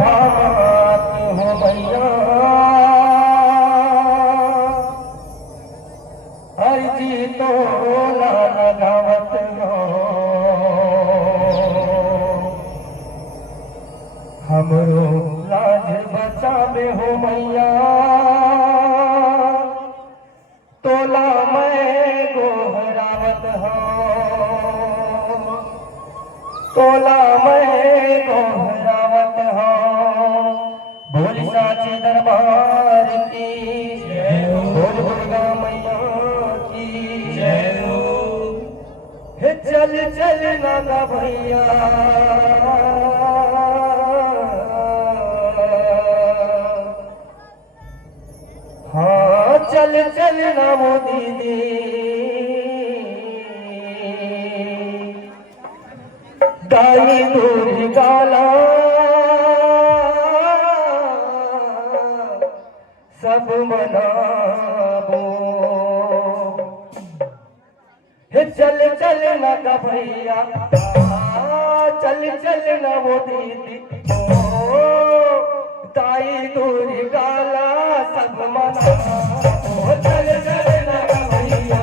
भात हो भैया अर्जी तो ना लगावत हो हमरो लाज बचावे हो मैया तोला मैं गोहरावत हो तोला मैं गोहरावत हो भोली साची दरबार की बोल दुर्गा मैया की हे चल चल ना भैया हाँ चल चल ना वो दीदी दाई दूर गाला सब मनाबो हे चल चल ना का भैया चल चल ना वो दीदी ओ दाई दूर गाला सब मनाबो चल चल ना का भैया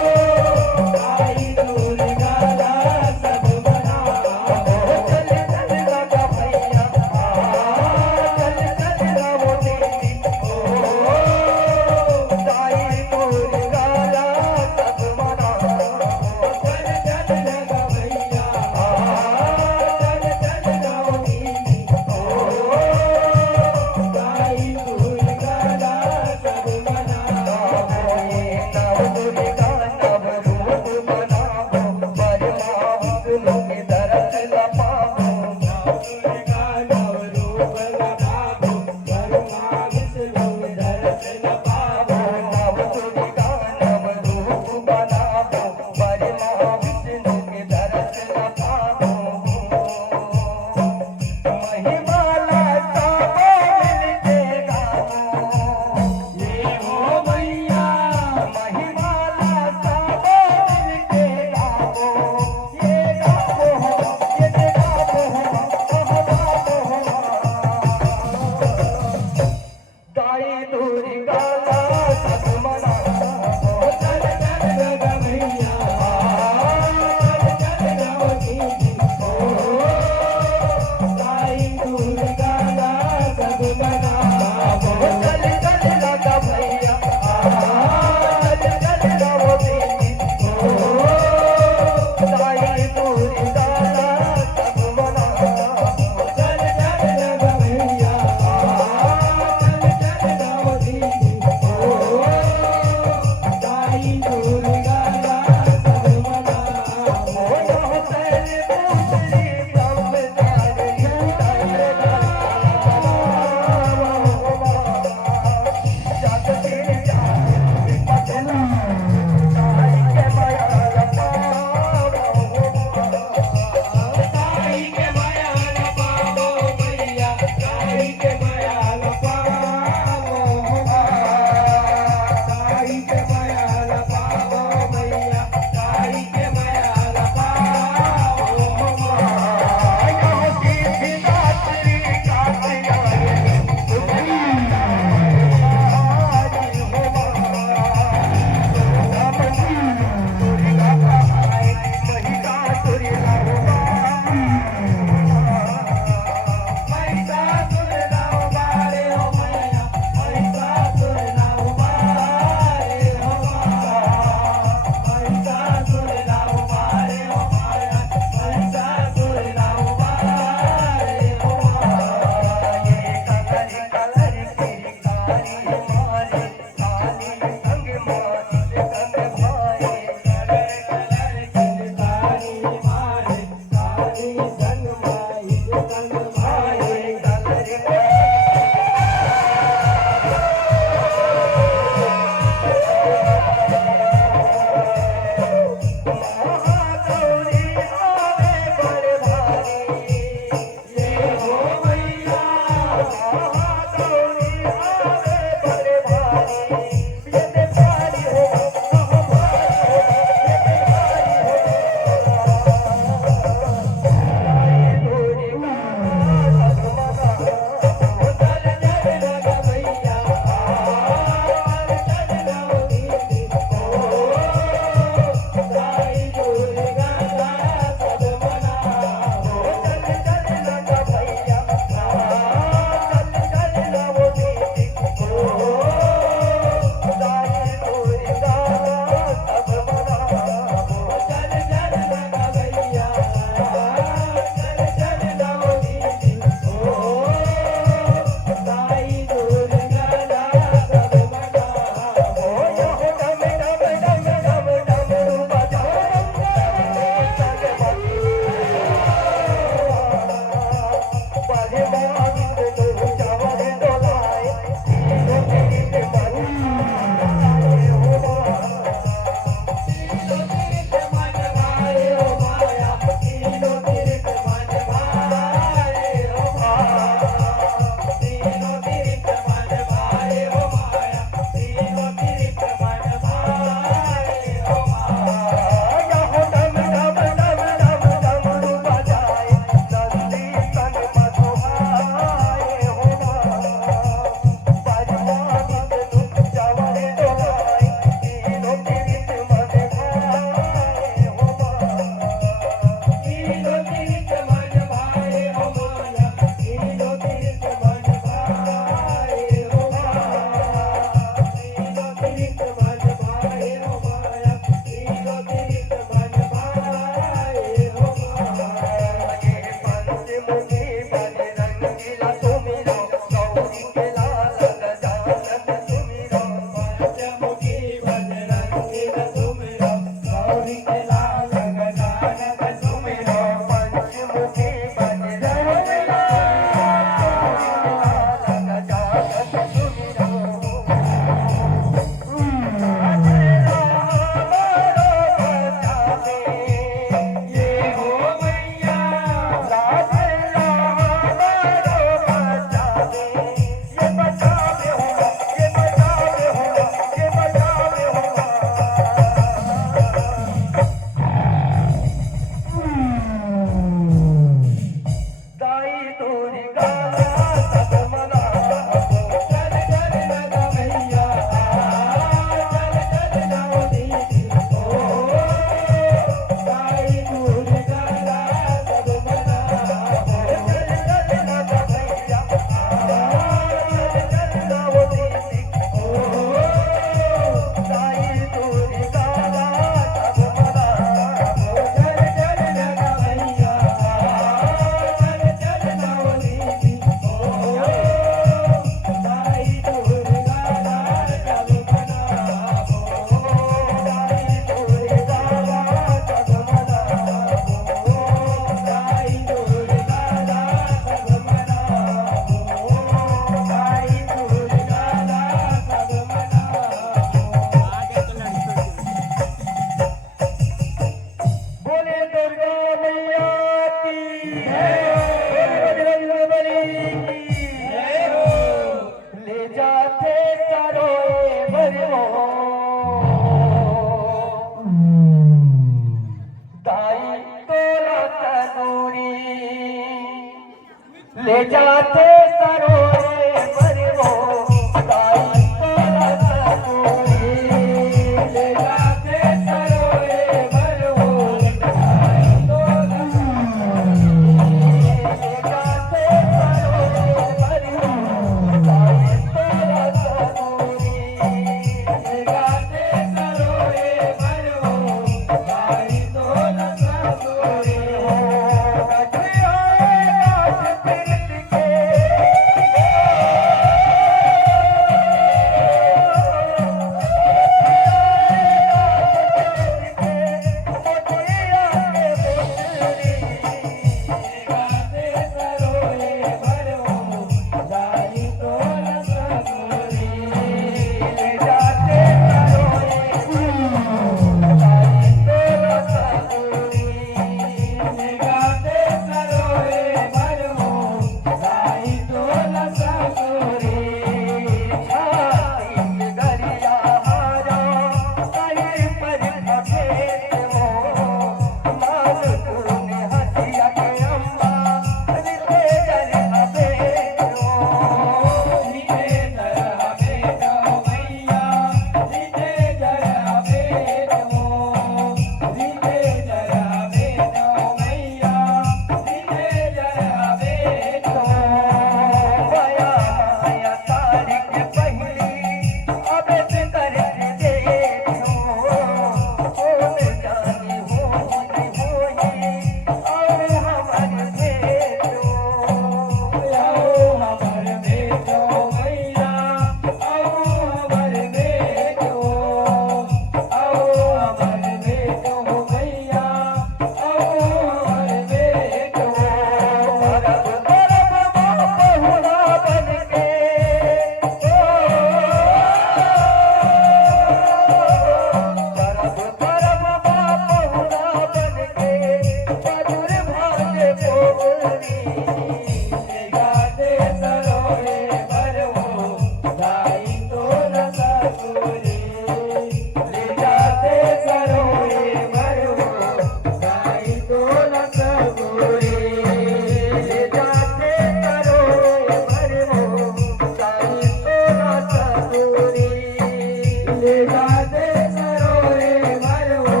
गाते सरोरे भरवो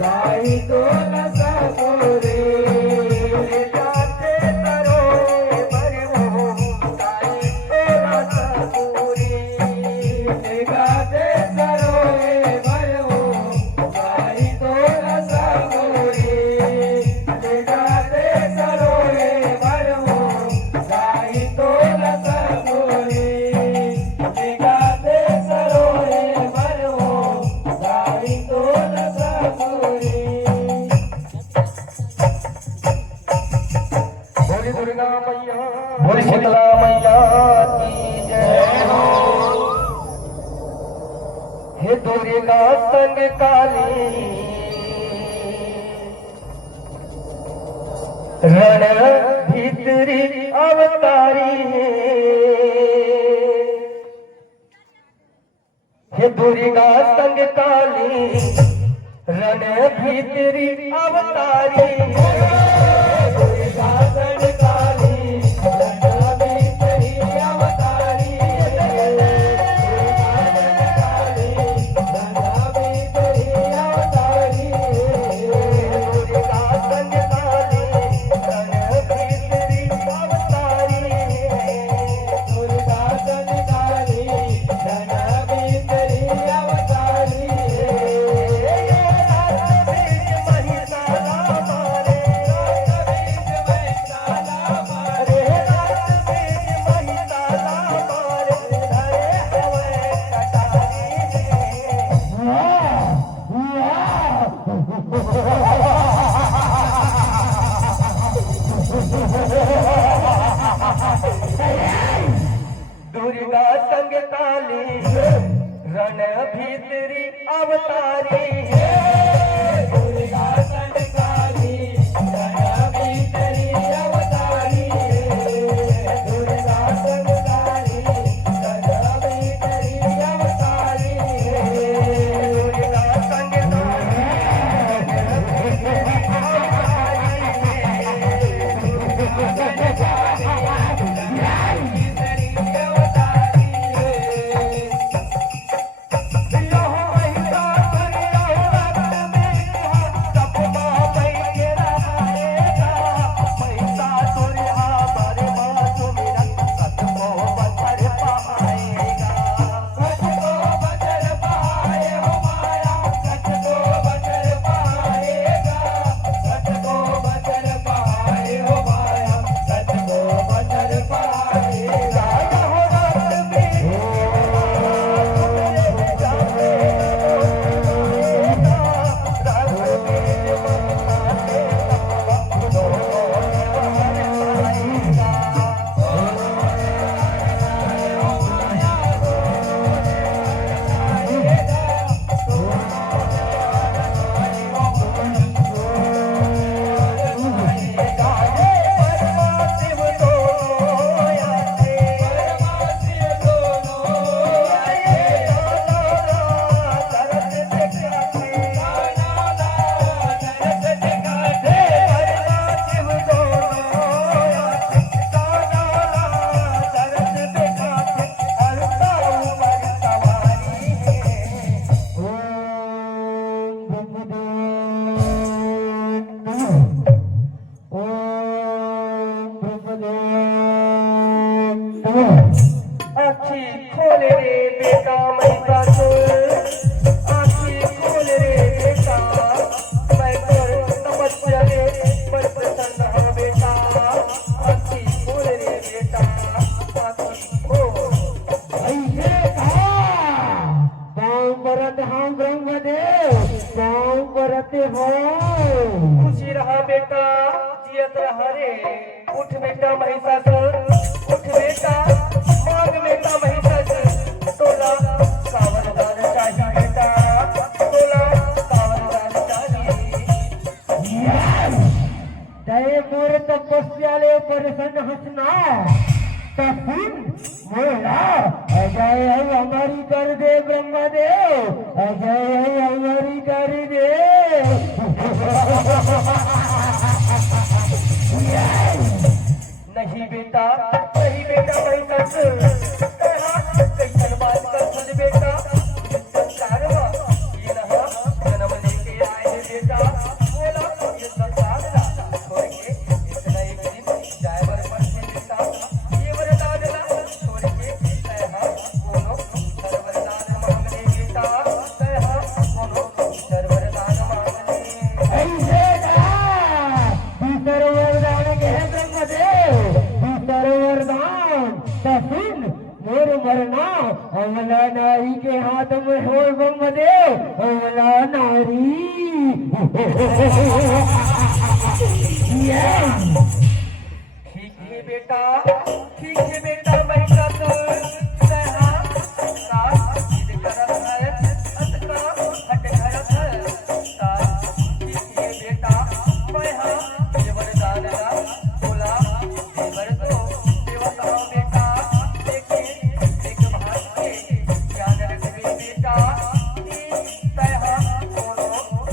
गाई तो न सकोरे गाते सरोरे भरवो गाई तो न सकोरे गाते सरोरे भरवो गाई तो न सकोरे गाते सरोरे भरवो गाई तो न सकोरे गाते सरोरे भरवो गाई तो न सकोरे। बोली दुर्गा मैया बोली शीतला मैया की जय हो। हे दुर्गा संग काली रण भीतरी अवतारी हे दुर्गा संग काली रण भीतरी अवतारी दुर्गा संग काली रण भीतरी अवतारी दुर्गा संग काली रण भीतरी अवतारी दुर्गा संग काली रण भीतरी अवतारी दुर्गा संग काली रण भीतरी अवतारी दुर्गा संग आखी खोल रे बेटा महिषासुर आखी खोल रे बेटा मैं तोर तपस्या रे पर प्रसन्न हो बेटा आखी खोल रे बेटा आखी खोल ऐसे कहा गाँव परत हम ब्रह्मदेव गाँव परत हो खुशी रहा बेटा जियत रहा रे उठ बेटा महिषासुर उठ बेटा मांग बेटा महिषासुर तोला सावधान चाहिए बेटा तोला सावधान चाहिए जय मोर तपस्याले प्रसन्न हंसना मोला अजय हमारी कर दे ब्रह्मदेव अजय हमारी कर दे नहीं बेटा नहीं बेटा महिषासुर कैसन बात कर सुन बेटा ओला नारी के हाथ में हो बम दे ओला नारी ठीक है बेटा, ठीक है बेटा, मैं तो सहा साथ जिद करत है अतका हट करत है साथ। ठीक है बेटा, मैं हाँ ये वरदान दा बोला देवर तो देवता बेटा देखे एक भाई के ज्ञान रखबे बेटा सहा बोलो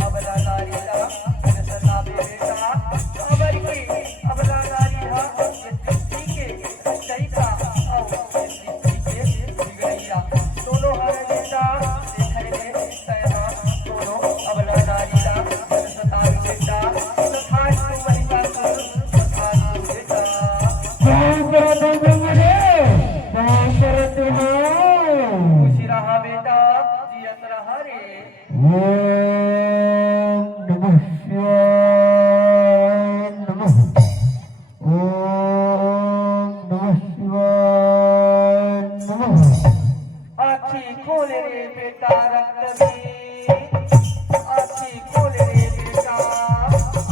अबला नारी दा सदा बेटा अबर की अबला नारी हा ठीक है सही का आओ ठीक है बिगड़ैया दोनों हर बेटा देखने में सहा दोनों अबला नारी दा सदा बेटा सदा वही का सदा बेटा खुशी रहा बेटा जियत रहा रे। आखी खोल रे बेटा रक्त में आखी खोल रे बेटा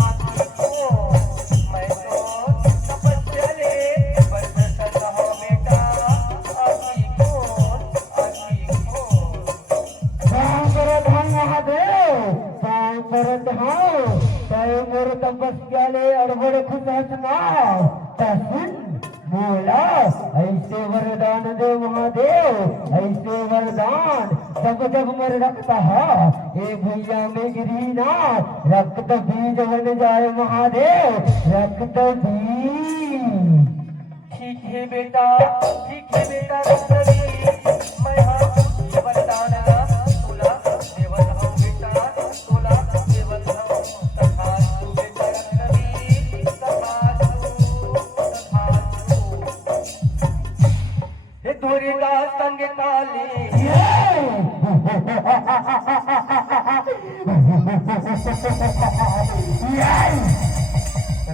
आखी खोल मैं तो तपस्या बरसत रहो बेटा आखी खोल आखी खोल तपस्याले अड़बड़ खुश बोला ऐसे वरदान दे महादेव ऐसे वरदान जब जब मर रखता है ए भैया में गिरी ना रक्त बीज बन जाए महादेव रक्त बीज। ठीक है बेटा, ठीक है बेटा रक्त मैं हाँ ये वरदान दा तोला देवत हूँ बेटा तोला देवत हूँ तथा तू बेटा रक्त तथा हे धोरेगा संग काली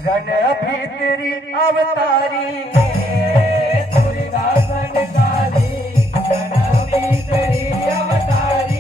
रण भीतरी अवतारी धोरेगा संग काली रण भीतरी अवतारी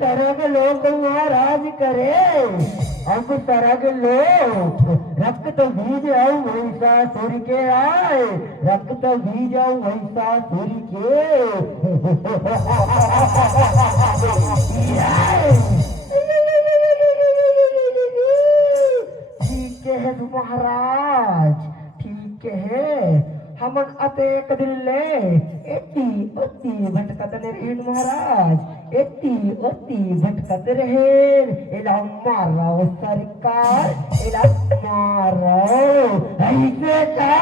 सरग लोक महाराज करे अब सरग लोक रक्त बीज आओ वैसा सुर के आए रक्त बीज आओ वैसा सुर के ठीक है महाराज ठीक है हमन अतेक दिल ले एटी ओती भटकत इन महाराज एटी ओती भटकत रहे एला मारो सरकार एला मारो ऐसे का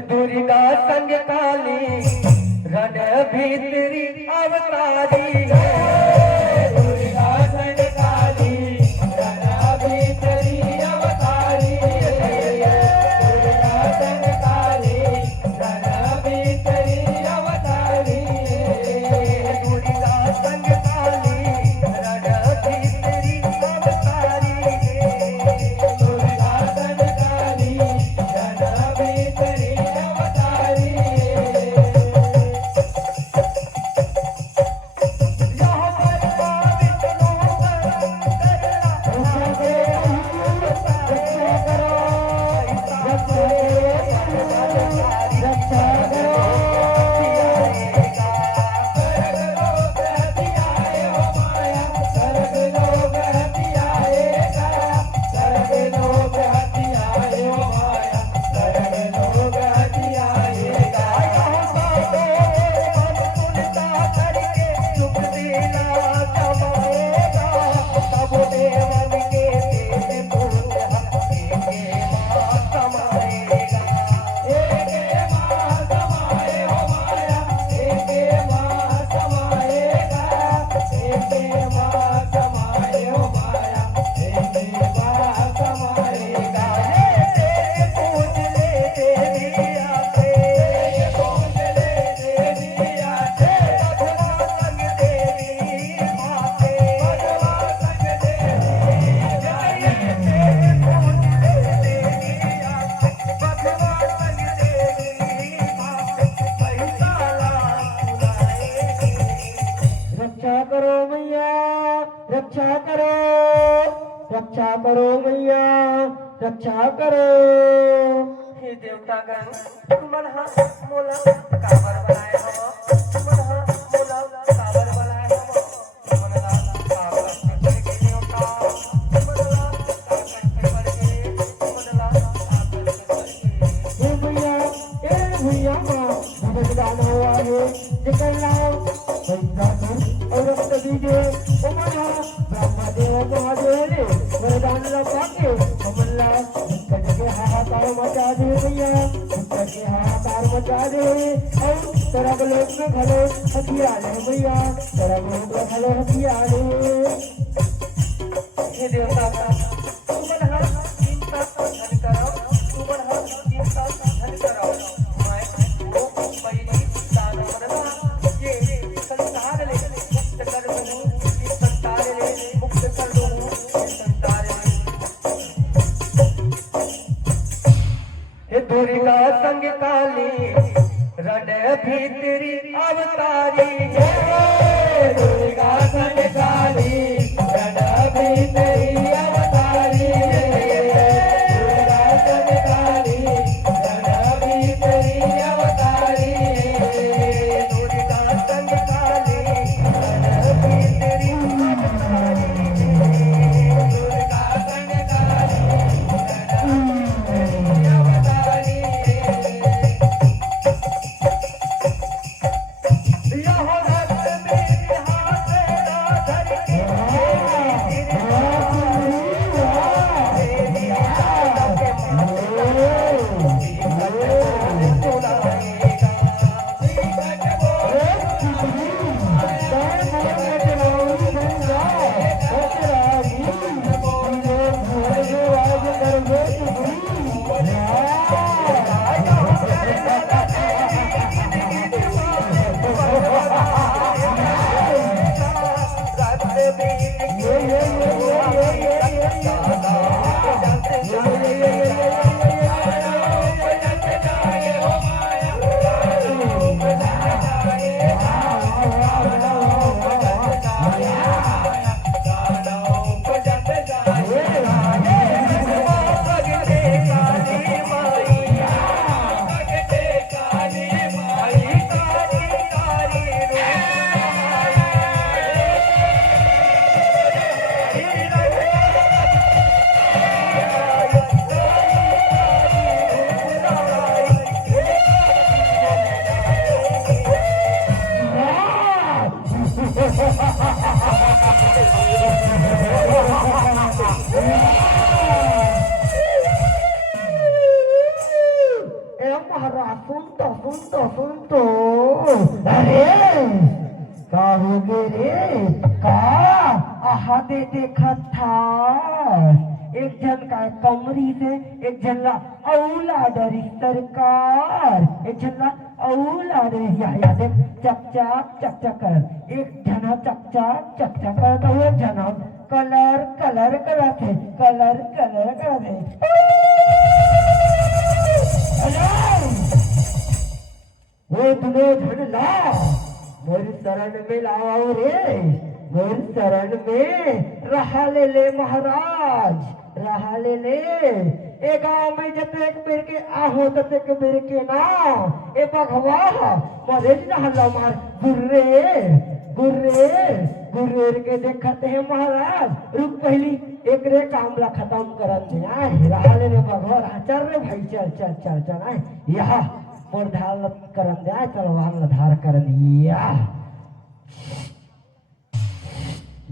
दुर्गा संग काली रण भीतरी अवतारी है। दुर्गा संग काली रण भीतरी अवतारी है। दुर्गा संग काली रण भीतरी अवतारी है। दुर्गा संग काली रण भीतरी अवतारी है। दुर्गा संग काली रण भीतरी अवतारी है। रक्षा करो मैया, रक्षा करो, रक्षा करो मैया, रक्षा करो। हे देवतागण तुमन हा मोला काबर बनाए हो। तुमन हा मोला काबर बनाए हो। तुमन ला काबर करके देवता। तुमन ला काबर करके। तुमन ला काबर करके। हे भैया माँ भगत गाना हुआ है जिकर नाम वैद्यनाथ और रक्त बीजे उमना ब्रह्मदेव महादेव ने वरदान लगा के कमला विकट के हाहाकार मचा दे भैया, विकट के हाहाकार मचा दे। और सरग लोक में खड़े हथियार है भैया, सरग लोक में खड़े हथियार है। हे देवतागण तुमन हा चिंता धन करो। तुमन हा चिंता धन करो। मैं वो पहिली दान करना ये संसार ले मुक्त कर दूं। ये संसार ले मुक्त कर दूं। ये संसार ले। हे दुर्गा संग काली रण भीतरी अवतारी है। दुर्गा संग काली रण भीतरी अवतारी है। दुर्गा संग काली रण भीतरी अवतारी है। दुर्गा संग काली रण भीतरी अवतारी है। दुर्गा संग काली रण भीतरी अवतारी है। यहाँ रक्त में हाथ धर के महाराज सुन तो अरे का हो गए रे का आहा दे देखा था एक जन का कमरी से एक जन ला औला डरी सरकार एक जन ला औला डरी या देख चक कर एक जना चक कर तो एक जना कलर थे कलर थे वो तुझे धन ला मेरी शरण में लाओ रे मेरी शरण में रहा ले महाराज रहा ले ए गांव में जब एक बेर के आहो तब एक बेर के ना ए बघवा मरे न हल्ला मार गुर्रे के देखते हैं महाराज रुक पहली एक रे कामला खत्म करन दे आए रहा ले बघवा चल रे भाई चल आए यहाँ मोर धार करन दे तलवार धार कर दिया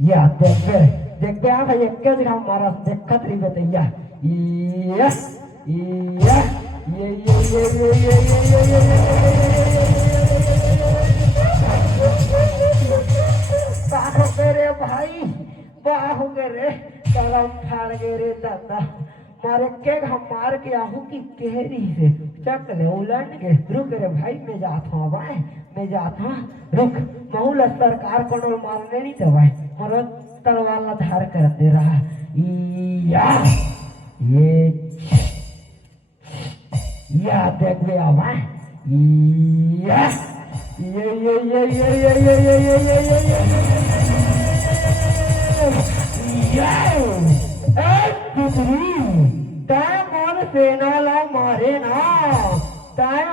या देख पे आ भाई एक के जगह हमारा देखत रही बतैया या बाहोगे रे भाई बाहोगे रे कलम फाड़ गए रे दादा मारे के हम मार के आहू की केहरी से चक ले उलट के रुक रे भाई मैं जाता हूँ भाई मैं जाता हूँ रुक महूल सरकार को मारने नहीं दवाई और तलवार धार कर दे रहा या देख ले आवा मोर सेना ला मारे ना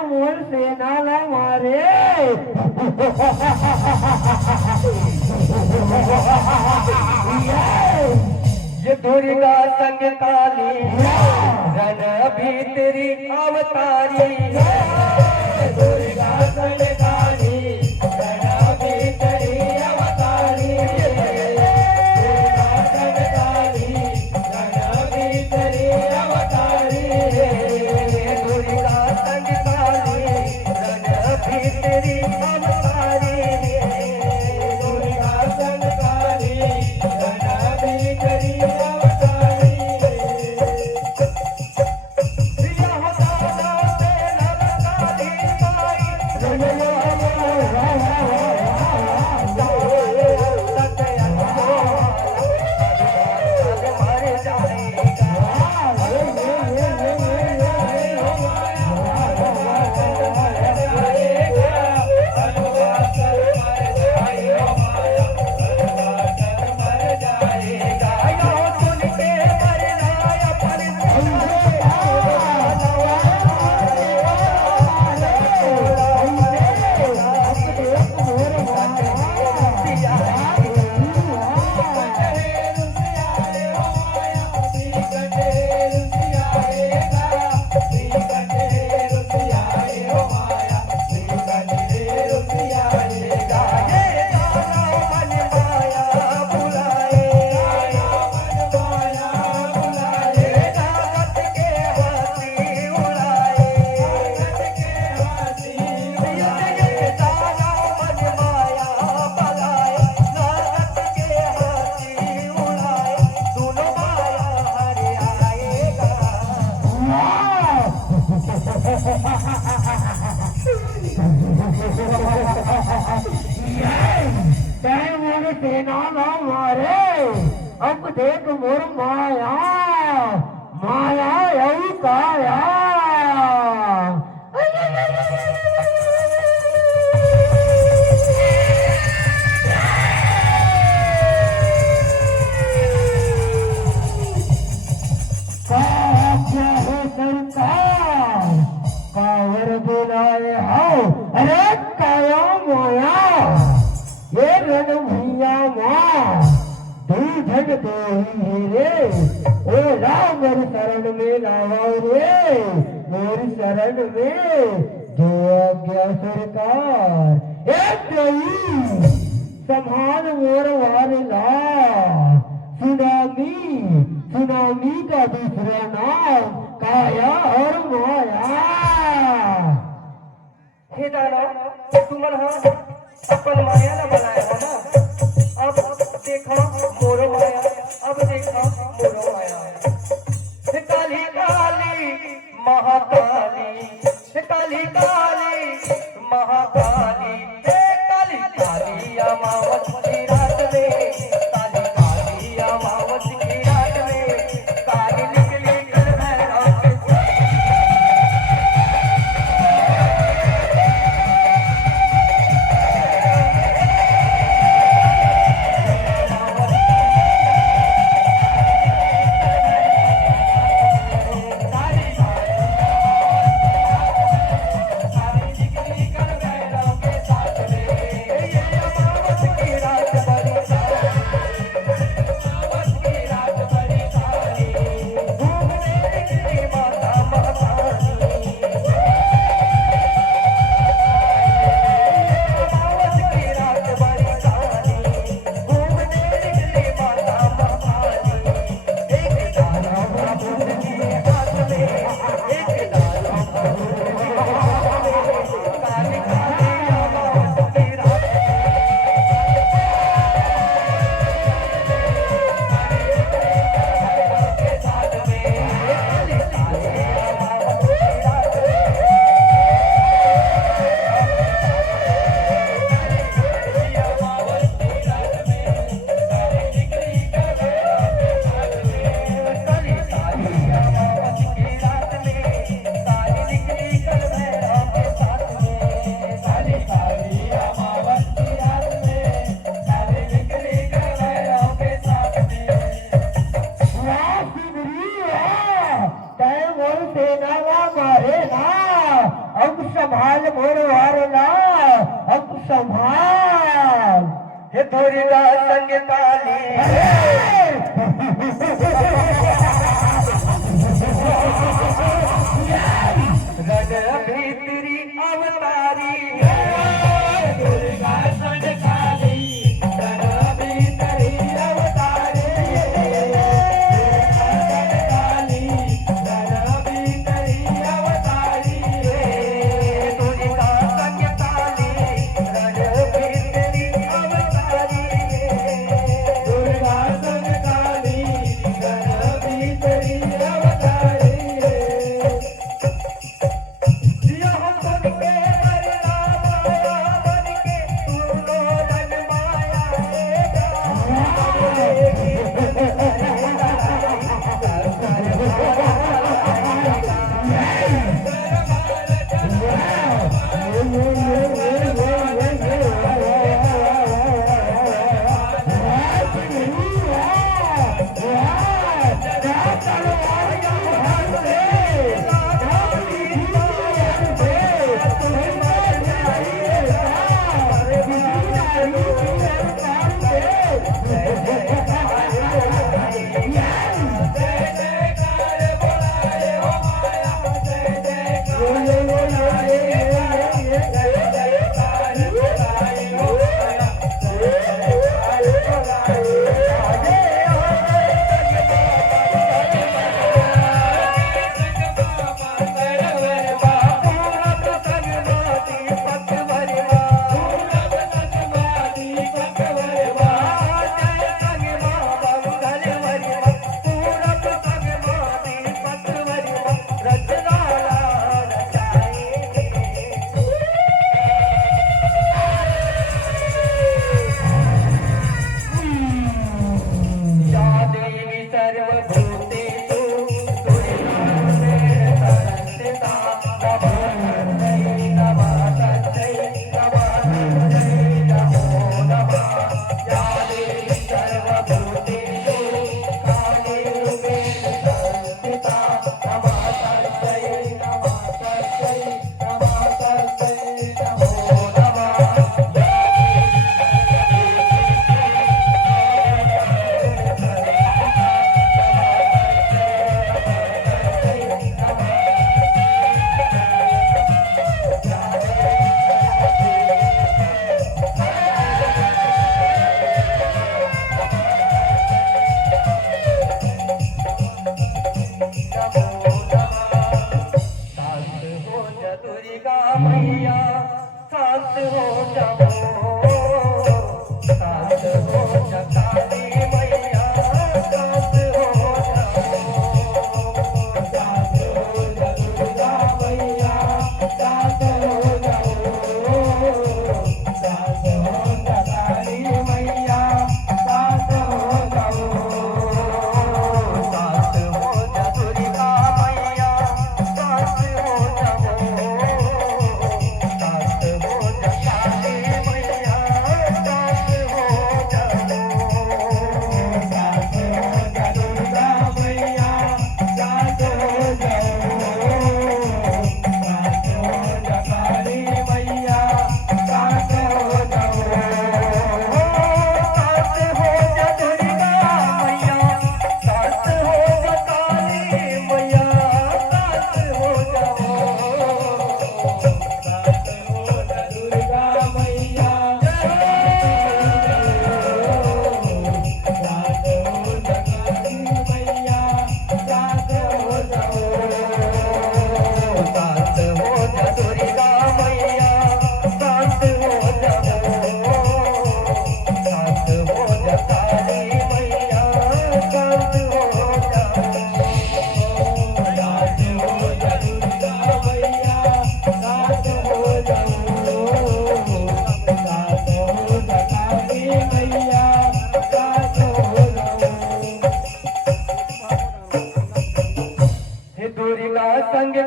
मोर सेना ला मारे ये दुर्गा संग काली रण भीतरी अवतारी दुर्गा संग काली रण भीतरी अवतारी दुर्गा संग काली रण भीतरी अवतारी दुर्गा संग काली रण भीतरी अवतारी दुर्गा संग काली रण भीतरी सेना ना मारे अब देख मोर माया माया यही काया सरकार कावर बुलाए हो अरे काया माया ये रण भैया माँ दू जग दो रे ओ लाओ मेरी शरण में लाओ रे मेरी शरण में दो आज्ञा सरकार एक रही संभाल मोर वाला सुनामी का दूसरा नाम काया और माया ना तुमन हाँ अपन माया ना बनाया हो ना। अब देखो मोरो माया, अब देखो मोरो माया। हे काली काली महाकाली, हे काली काली महाकाली, हे काली काली अमावस की रात में, काली काली अमावस की रात में, काली निकली कर भैरव के संभाल मोरो वारना, अब संभाल। हे धोरीला संग काली, रण भीतरी अवतारी, दुर्गा संग काली, रण भीतरी अवतारी, काली रण भीतरी अवतारी, दुर्गा संग काली, रण भीतरी अवतारी, दुर्गा संग काली, रण भीतरी अवतारी।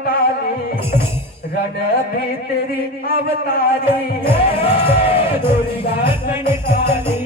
काली रण भी तेरी अवतारी है। दुर्गा काली